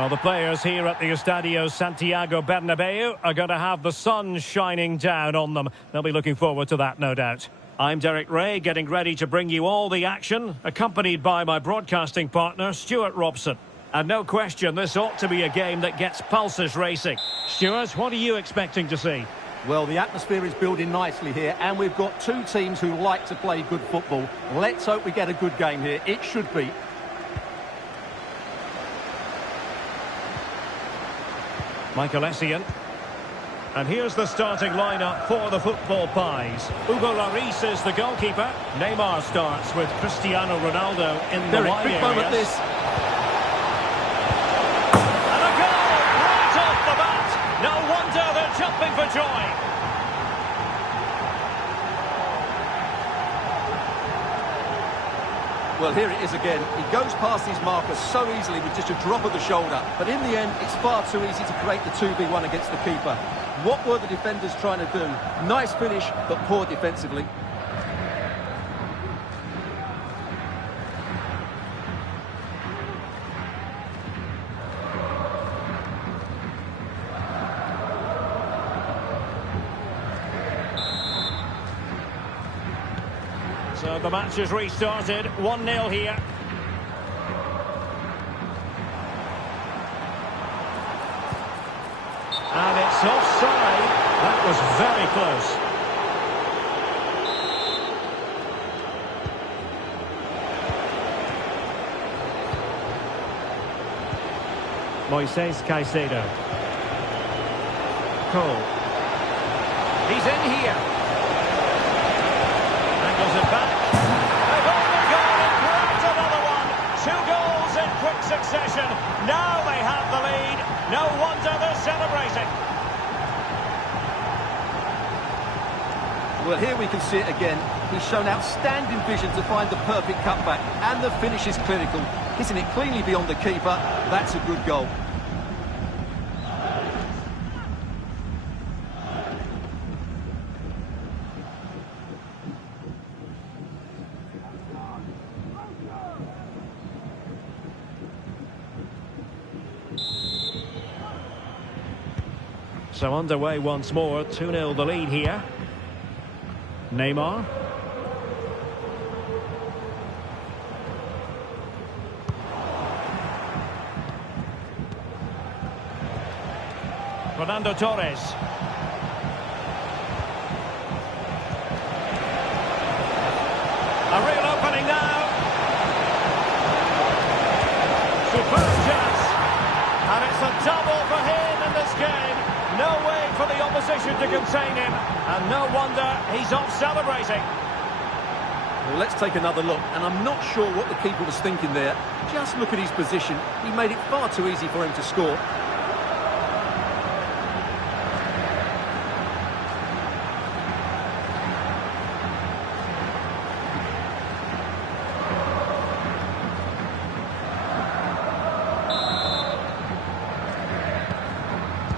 Well, the players here at the Estadio Santiago Bernabeu are going to have the sun shining down on them. They'll be looking forward to that, no doubt. I'm Derek Ray, getting ready to bring you all the action, accompanied by my broadcasting partner, Stuart Robson. And no question, this ought to be a game that gets pulses racing. Stuart, what are you expecting to see? Well, the atmosphere is building nicely here, and we've got two teams who like to play good football. Let's hope we get a good game here. It should be. Michael Essien. And here's the starting lineup for the football pies. Hugo Lloris is the goalkeeper. Neymar starts with Cristiano Ronaldo in the wide big areas. moment this. And a goal right off the bat. No wonder they're jumping for joy. Well, here it is again. He goes past his marker so easily with just a drop of the shoulder. But in the end, it's far too easy to create the 2v1 against the keeper. What were the defenders trying to do? Nice finish, but poor defensively. So the match is restarted, 1-0 here. And it's offside. That was very close. Moises Caicedo. Cole. He's in here. Angles it back. They've only gone and grabbed another one. 2 goals in quick succession. Now they have the lead. No wonder they're celebrating. Well, here we can see it again. He's shown outstanding vision to find the perfect cutback, and the finish is clinical. Hitting it cleanly beyond the keeper, that's a good goal. So underway once more, 2-0 the lead here. Neymar. Fernando Torres. A real opening now. Superb chance. And it's a double for him in this game. No way for the opposition to contain him. And no wonder he's off celebrating. Well, let's take another look. And I'm not sure what the keeper was thinking there. Just look at his position. He made it far too easy for him to score.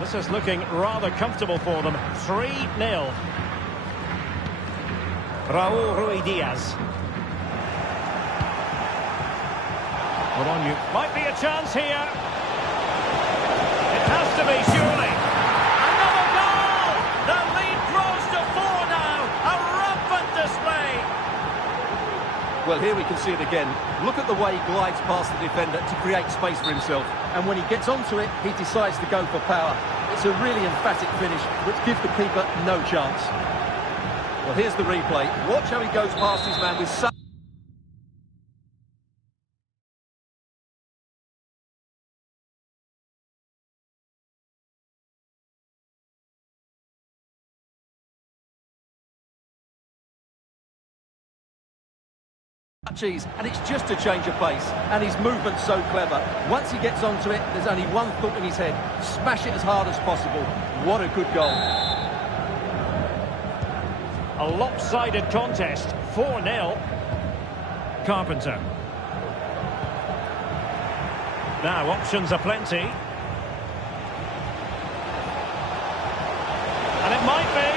This is looking rather comfortable for them. 3-0. Raul Ruiz-Diaz. Might be a chance here. It has to be, surely. Another goal! The lead grows to 4 now. A rampant display. Well, here we can see it again. Look at the way he glides past the defender to create space for himself. And when he gets onto it, he decides to go for power. It's a really emphatic finish, which gives the keeper no chance. Well, here's the replay. Watch how he goes past his man with such... and it's just a change of pace, and his movement's so clever. Once he gets onto it, there's only one thought in his head: smash it as hard as possible. What a good goal. A lopsided contest, 4-0. Carpenter. Now options are plenty, and it might be.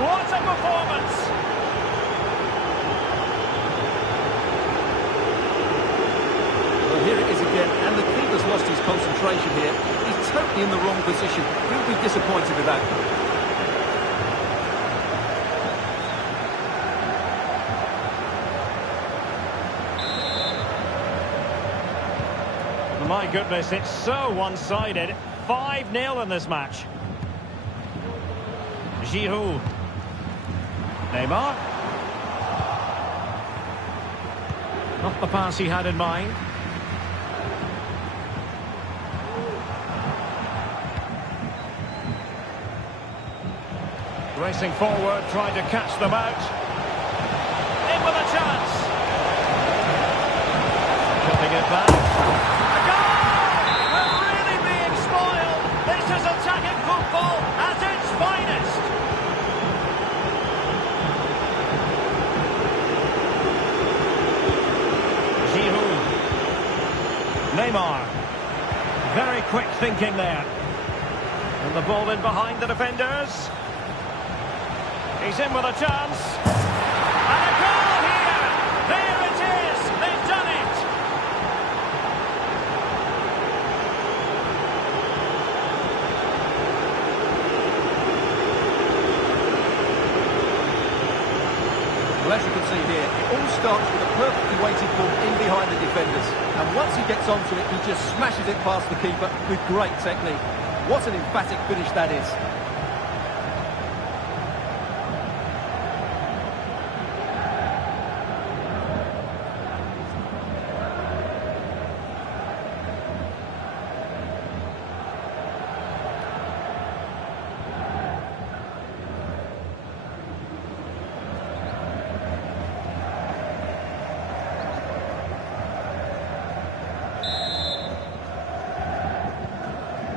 What a performance! lost his concentration here. He's totally in the wrong position. He'll be disappointed with that. My goodness, it's so one-sided. 5-0 in this match. Giroud. Neymar. Not the pass he had in mind. Racing forward, trying to catch them out. In with a chance. Cutting it back. A goal! We're really being spoiled. This is attacking football at its finest. Giroud. Neymar. Very quick thinking there. And the ball in behind the defenders. He's in with a chance. And a goal here! There it is! They've done it! Well, as you can see here, it all starts with a perfectly weighted ball in behind the defenders. And once he gets onto it, he just smashes it past the keeper with great technique. What an emphatic finish that is.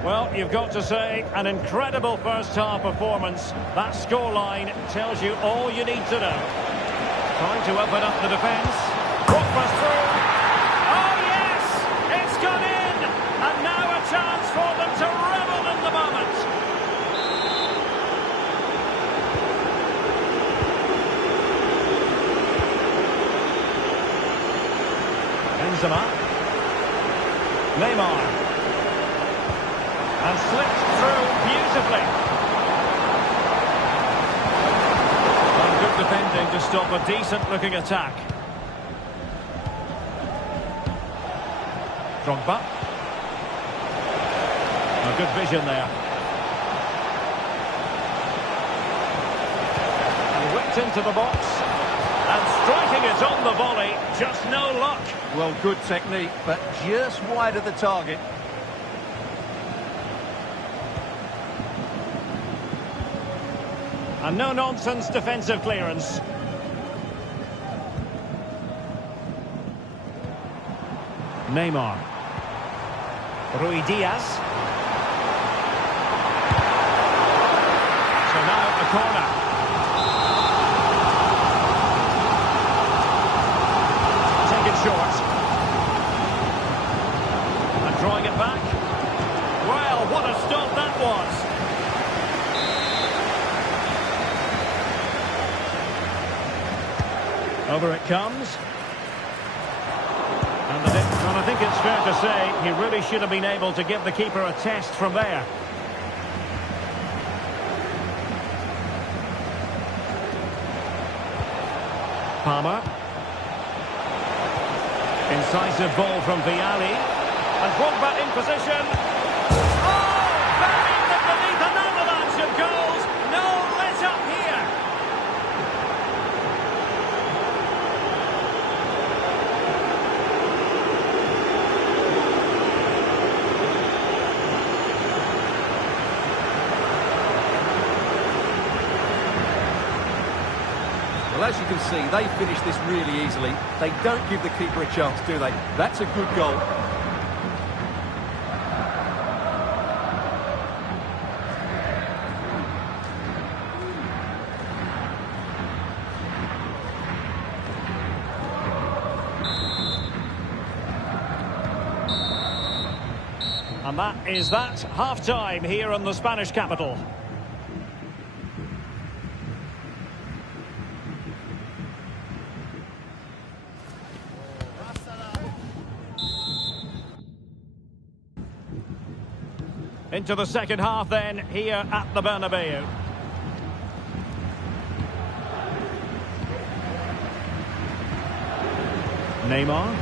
Well, you've got to say, an incredible first-half performance. That scoreline tells you all you need to know. Trying to open up the defence. Walkers through. Oh, yes! It's gone in! And now a chance for them to revel in the moment. Benzema. Neymar. And slipped through beautifully. And good defending to stop a decent-looking attack. Drogba. A good vision there. And whipped into the box. And striking it on the volley. Just no luck. Well, good technique, but just wide of the target. And no-nonsense defensive clearance. Neymar. Rui Diaz. So now a corner. Taken short. And drawing it back. Well, what a stop that was. Over it comes. And I think it's fair to say he really should have been able to give the keeper a test from there. Palmer. Incisive ball from Vialli. And Drogba in position. Oh! Buried them beneath an avalanche of goals. No let up here. Well, as you can see, they finish this really easily. They don't give the keeper a chance, do they? That's a good goal. And that is that. Half-time here in the Spanish capital. Into the second half then, here at the Bernabeu. Neymar.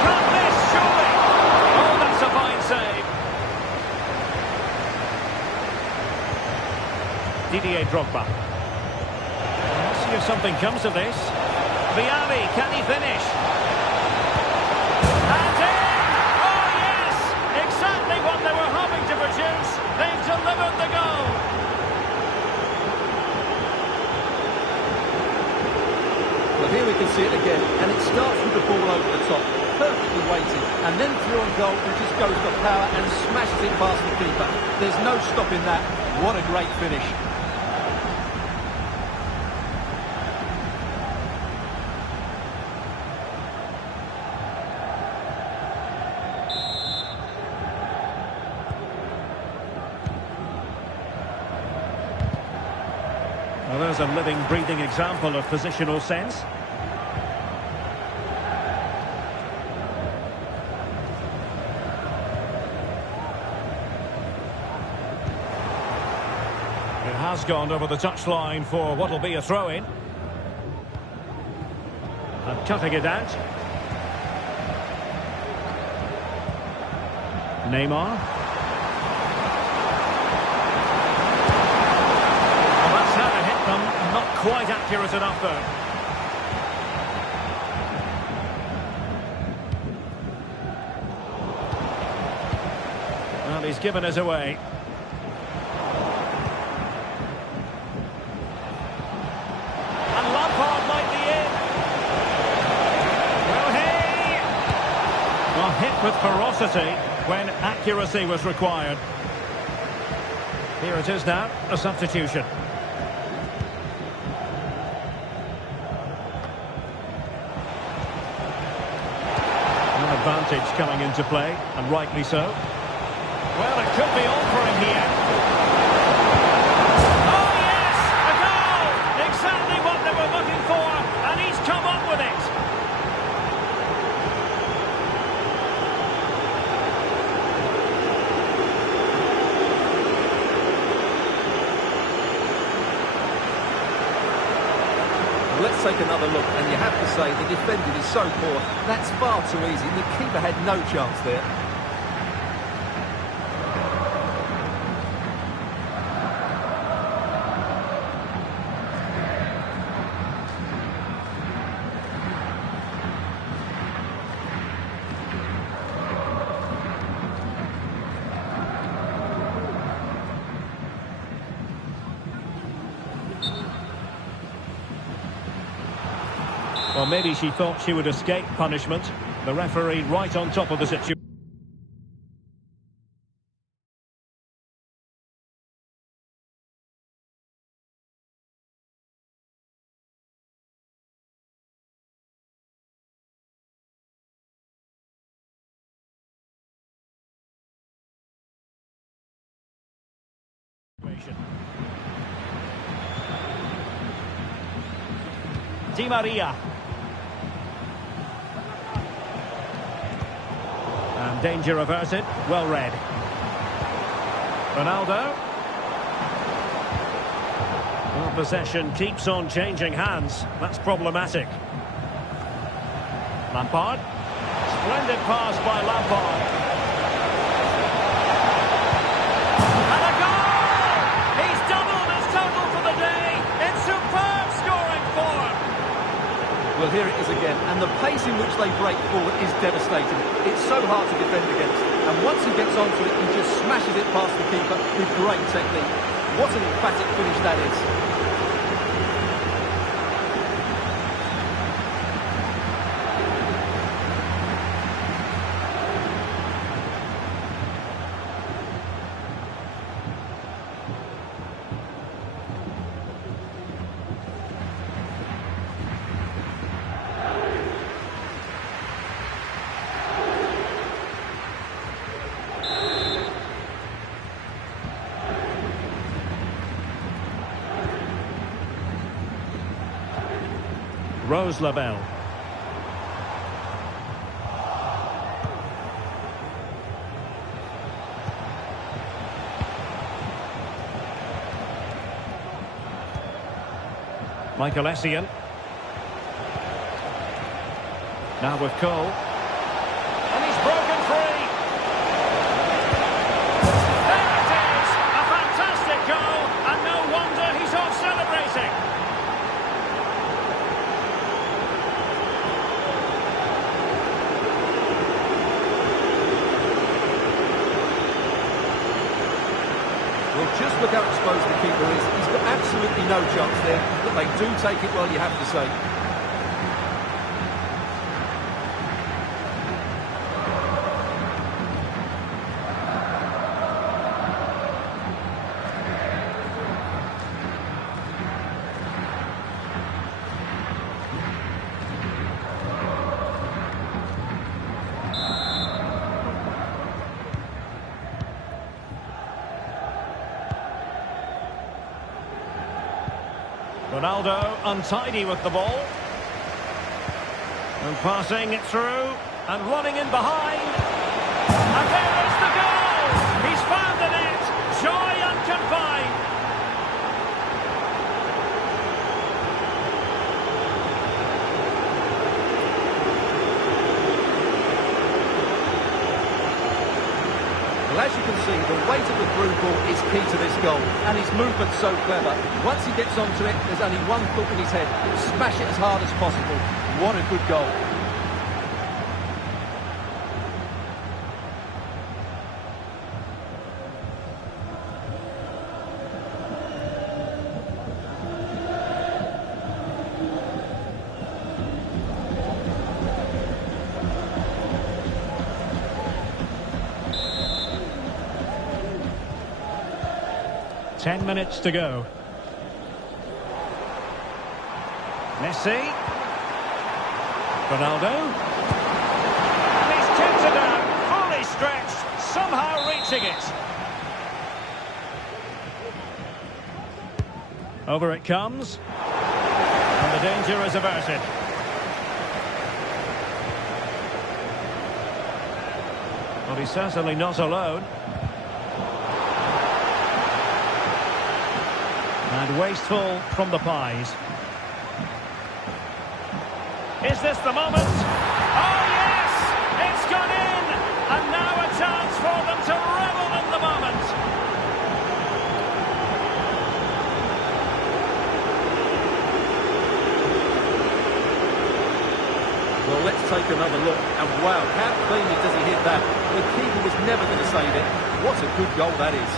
Can't miss, surely! Oh, that's a fine save. Didier Drogba. Let's see if something comes of this. Vialli, can he finish? And in! Oh, yes! Exactly what they were hoping to produce. They've delivered the goal. Well, here we can see it again, and it starts with the ball over the top, perfectly weighted, and then through on goal, he just goes for power and smashes it past the keeper. There's no stopping that. What a great finish. Well, there's a living, breathing example of positional sense. It has gone over the touchline for what will be a throw-in. And cutting it out. Neymar. Not quite accurate enough, though. Well, he's given us away. And Lampard might be in. Well, hey! Well, hit with ferocity when accuracy was required. Here it is now, a substitution. Advantage coming into play, and rightly so. Well, it could be all for him here. Oh, yes! A goal! Exactly what they were looking for, and he's come up with it. Let's take another look, and you have to say the defending is so poor. That's far too easy. The keeper had no chance there. Well, maybe she thought she would escape punishment. The referee right on top of the situation. Di Maria. And danger averted. Well read. Ronaldo. Well, possession keeps on changing hands. That's problematic. Lampard. Splendid pass by Lampard. And a goal! He's doubled his total for the day in superb scoring form. Well, here it is again, and the pace in which they break forward is devastating. It's so hard to defend against, and once he gets onto it, he just smashes it past the keeper with great technique. What an emphatic finish that is. Rose Labelle. Michael Essien. Now with Cole. And he's broken free. There it is! A fantastic goal, and no wonder he's off celebrating. Well, just look how exposed the keeper is. He's got absolutely no chance there, but they do take it well, you have to say. Ronaldo untidy with the ball. And passing it through. And running in behind. And there is the goal! He's found the net. Joy unconfined. Well, as you can see, the weight of the through ball is key to this goal, and his movement's so clever. Once he gets onto it, there's only one thought in his head: smash it as hard as possible. What a good goal. Ten minutes to go. Messi. Ronaldo. And he's tipped it out, fully stretched, somehow reaching it. Over it comes. And the danger is averted. Well, he's certainly not alone. And wasteful from the pies. Is this the moment? Oh yes! It's gone in! And now a chance for them to revel in the moment. Well, let's take another look. And wow, how cleanly does he hit that? The keeper was never going to save it. What a good goal that is.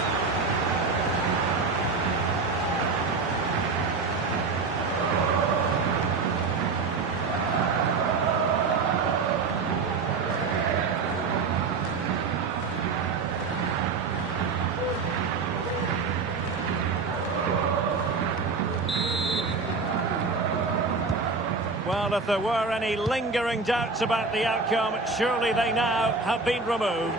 Well, if there were any lingering doubts about the outcome, surely they now have been removed.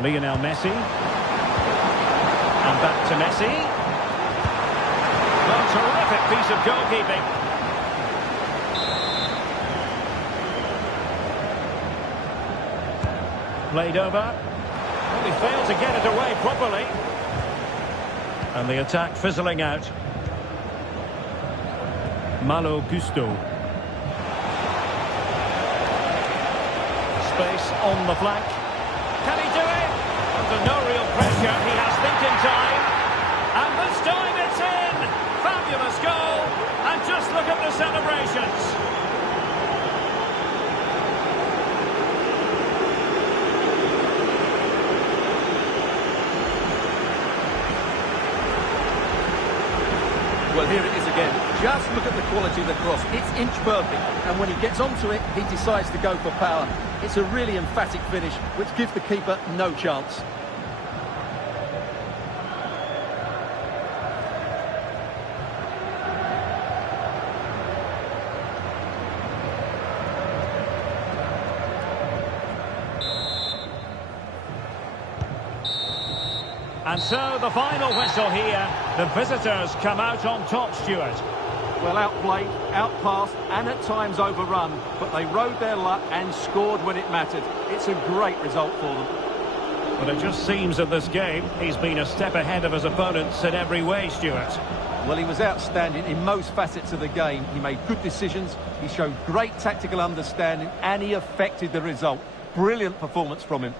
Lionel Messi. And back to Messi. A terrific piece of goalkeeping. Played over. Well, he failed to get it away properly. And the attack fizzling out. Malo Gusto. Space on the flank. Can he do it? Under no real pressure, he has thinking time. And this time it's in! Fabulous goal! And just look at the celebrations. Well, here it is again. Just look at the quality of the cross. It's inch perfect. And when he gets onto it, he decides to go for power. It's a really emphatic finish, which gives the keeper no chance. And so the final whistle here. The visitors come out on top, Stuart. Well, outplayed, outpassed and at times overrun, but they rode their luck and scored when it mattered. It's a great result for them. But it just seems that this game, he's been a step ahead of his opponents in every way, Stuart. Well, he was outstanding in most facets of the game. He made good decisions, he showed great tactical understanding and he affected the result. Brilliant performance from him.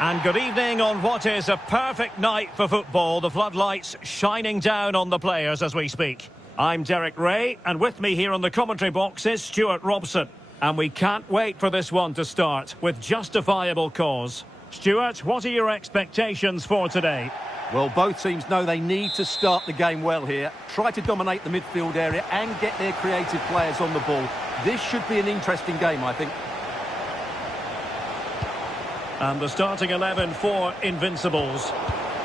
And good evening on what is a perfect night for football. The floodlights shining down on the players as we speak. I'm Derek Ray, and with me here on the commentary box is Stuart Robson. And we can't wait for this one to start with justifiable cause. Stuart, what are your expectations for today? Well, both teams know they need to start the game well here. Try to dominate the midfield area and get their creative players on the ball. This should be an interesting game, I think. And the starting 11 for Invincibles.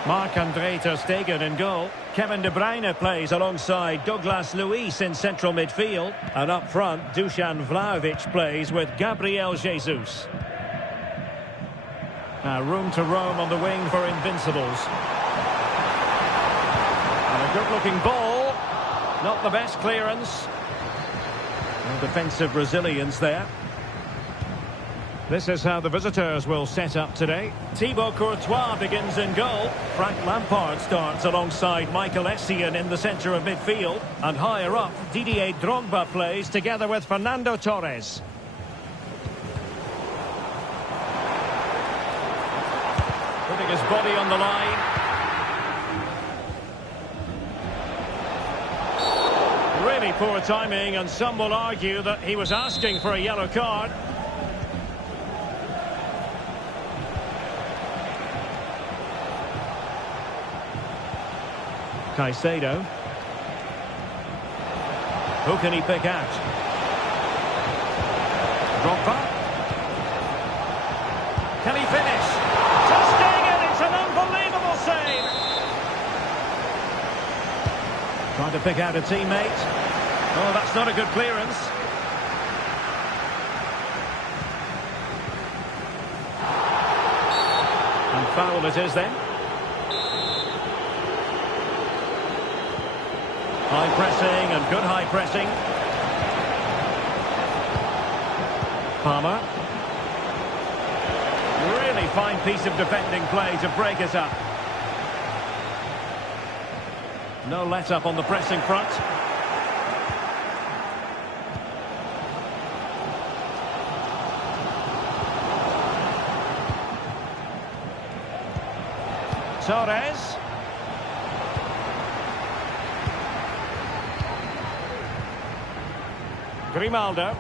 Marc-André ter Stegen in goal. Kevin De Bruyne plays alongside Douglas Luiz in central midfield. And up front, Dusan Vlahovic plays with Gabriel Jesus. Now room to roam on the wing for Invincibles. And a good-looking ball. Not the best clearance. No defensive resilience there. This is how the visitors will set up today. Thibaut Courtois begins in goal. Frank Lampard starts alongside Michael Essien in the centre of midfield. And higher up, Didier Drogba plays together with Fernando Torres. Putting his body on the line. Really poor timing, and some will argue that he was asking for a yellow card. Caicedo. Who can he pick out? Drogba. Can he finish? Touchdown! pick out a teammate. Oh, that's not a good clearance. And foul it is then. High pressing and good high pressing. Palmer. Really fine piece of defending play to break it up. No let-up on the pressing front. Torres. Grimaldo.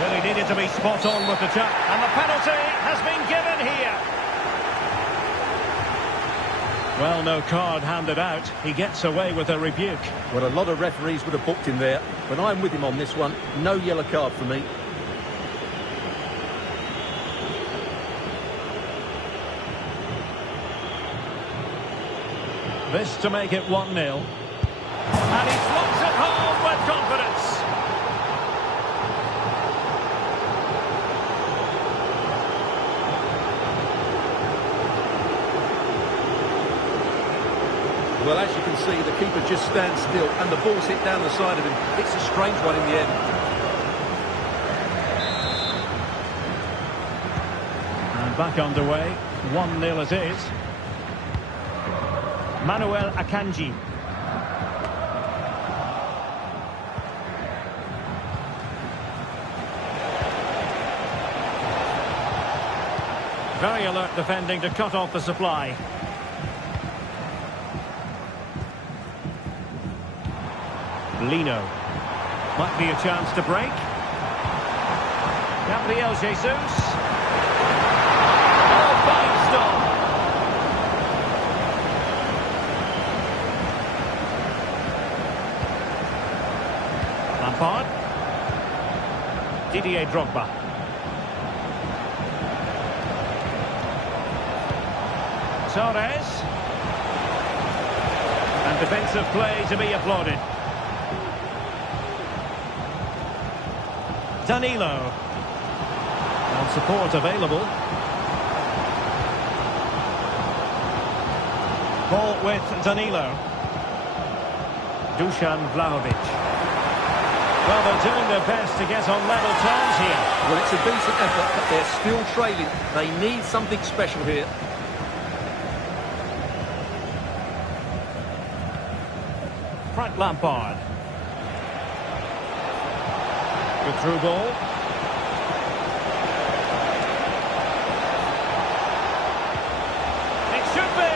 Really needed to be spot on with the chuck. And the penalty has been given here. Well, no card handed out. He gets away with a rebuke. Well, a lot of referees would have booked him there, but I'm with him on this one. No yellow card for me. This to make it 1-0. And he slots it home with confidence. Well, as you can see, the keeper just stands still and the ball's hit down the side of him. It's a strange one in the end. And back underway. 1-0 it is. Manuel Akanji. Very alert defending to cut off the supply. Lino. Might be a chance to break. Gabriel Jesus. Oh, fine stop. Lampard. Didier Drogba. Torres. And defensive play to be applauded. Danilo. And support available. Ball with Danilo. Dusan Vlahovic. Well, they're doing their best to get on level terms here. Well, it's a decent effort, but they're still trailing. They need something special here. Frank Lampard. Good through ball. It should be.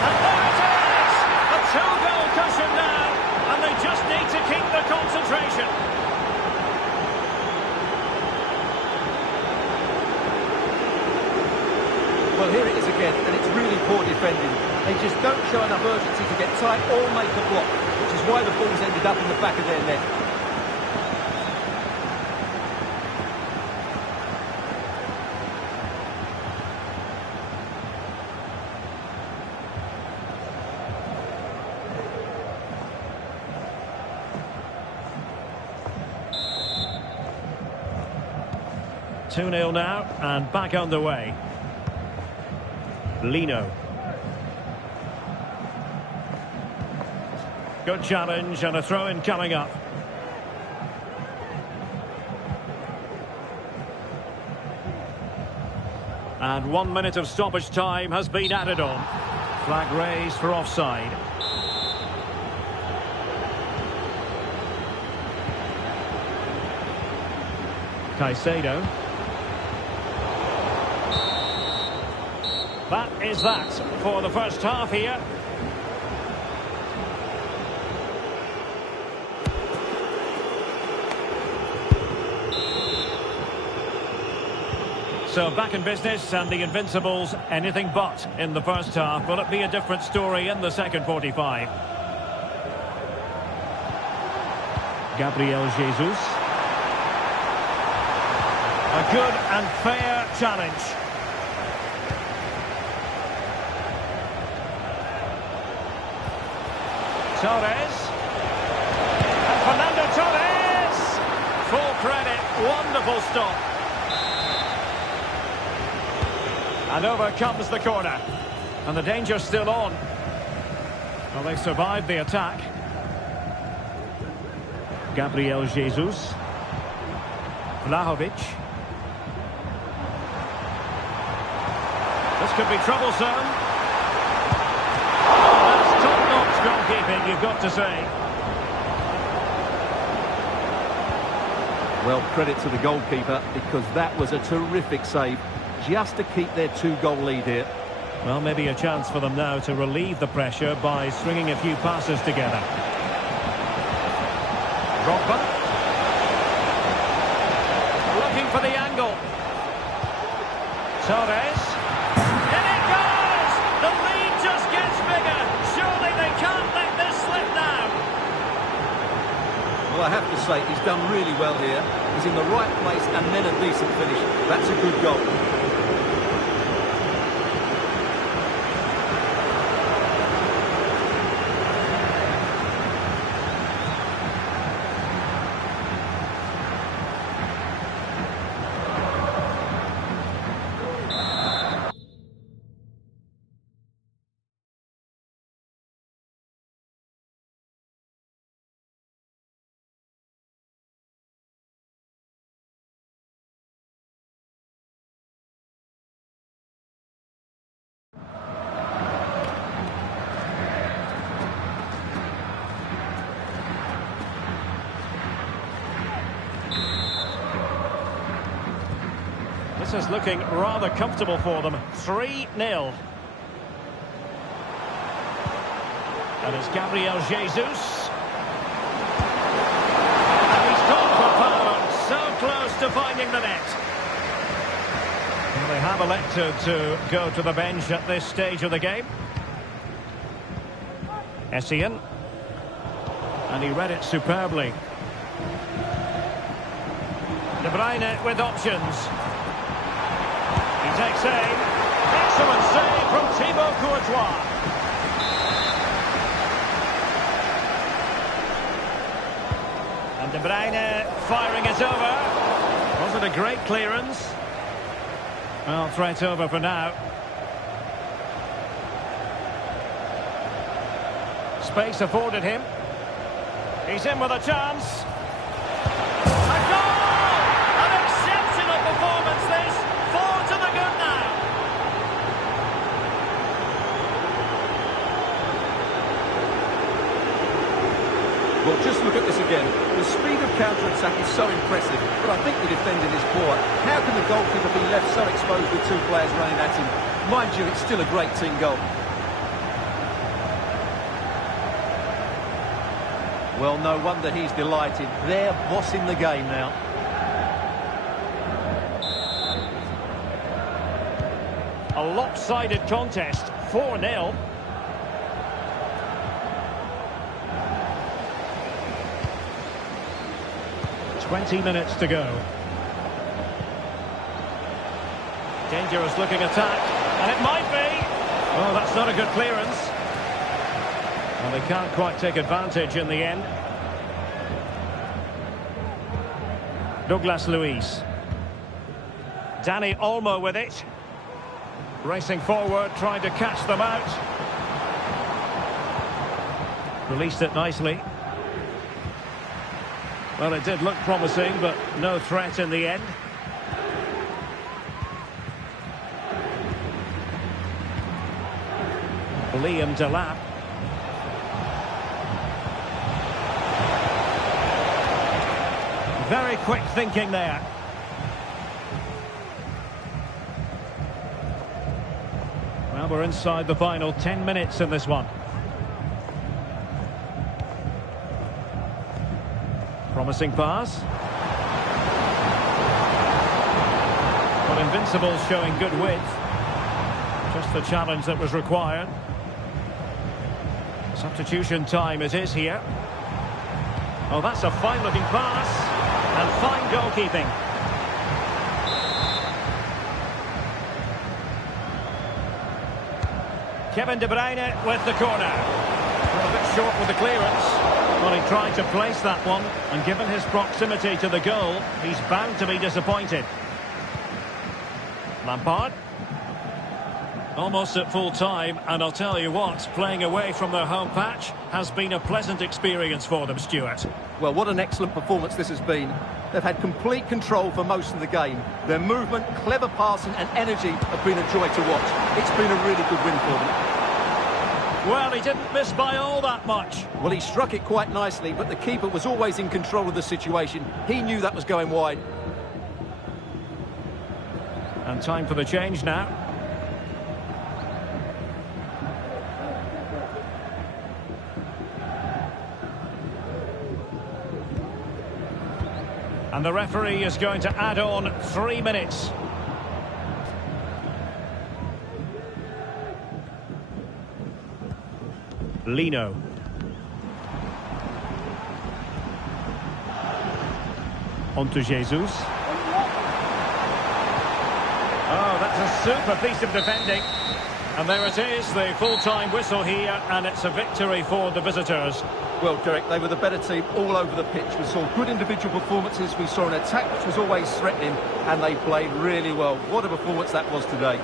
And there it is! A two-goal cushion now. And they just need to keep the concentration. Well, here it is again, and it's really poor defending. They just don't show enough urgency to get tight or make a block, which is why the ball's ended up in the back of their net. Two 2-0 now, and back underway. Lino. Good challenge and a throw-in coming up. And 1 minute of stoppage time has been added on. Flag raised for offside. Caicedo. That is that for the first half here. So back in business, and the Invincibles anything but in the first half. Will it be a different story in the second 45? Gabriel Jesus. A good and fair challenge. Torres. And Fernando Torres! Full credit, wonderful stop. And over comes the corner. And the danger's still on. Well, they survived the attack. Gabriel Jesus. Vlahovic. This could be troublesome. Oh, that's top-notch goalkeeping, you've got to say. Well, credit to the goalkeeper, because that was a terrific save, just to keep their 2-goal lead here. Well, maybe a chance for them now to relieve the pressure by stringing a few passes together. Robben. Looking for the angle. Torres. In it goes! The lead just gets bigger. Surely they can't let this slip now. Well, I have to say, he's done really well here. He's in the right place and then a decent finish. That's a good goal. This is looking rather comfortable for them. 3-0. And it's Gabriel Jesus. And he's gone for power. So close to finding the net. Well, they have elected to go to the bench at this stage of the game. Essien. And he read it superbly. De Bruyne with options. He takes aim. Excellent save from Thibaut Courtois. And De Bruyne firing it over. Wasn't a great clearance. Well, threat over for now. Space afforded him. He's in with a chance. A goal! An exceptional performance this. 4 to the good now. Well, just look at this again. The speed of counter-attack is so impressive, but I think the defending is poor. How can the goalkeeper be left so exposed with 2 players running at him? Mind you, it's still a great team goal. Well, no wonder he's delighted. They're bossing the game now. A lopsided contest, 4-0. Twenty minutes to go. Dangerous looking attack, and it might be. Oh, that's not a good clearance. Well, they can't quite take advantage in the end. Douglas Luiz. Dani Olmo with it. Racing forward, trying to catch them out. Released it nicely. Well, it did look promising, but no threat in the end. Liam Delap. Very quick thinking there. Well, we're inside the final 10 minutes in this one. Promising pass. But Invincible's showing good width. Just the challenge that was required. Substitution time it is here. Oh, that's a fine-looking pass. And fine goalkeeping. Kevin De Bruyne with the corner. Well, a bit short with the clearance. Well, he tried to place that one, and given his proximity to the goal, he's bound to be disappointed. Lampard. Almost at full time, and I'll tell you what, playing away from their home patch has been a pleasant experience for them, Stuart. Well, what an excellent performance this has been. They've had complete control for most of the game. Their movement, clever passing and energy have been a joy to watch. It's been a really good win for them. Well, he didn't miss by all that much. Well, he struck it quite nicely, but the keeper was always in control of the situation. He knew that was going wide. And time for the change now. And the referee is going to add on 3 minutes. Lino. On to Jesus. Oh, that's a super piece of defending. And there it is, the full-time whistle here, and it's a victory for the visitors. Well, Derek, they were the better team all over the pitch. We saw good individual performances, we saw an attack which was always threatening, and they played really well. What a performance that was today.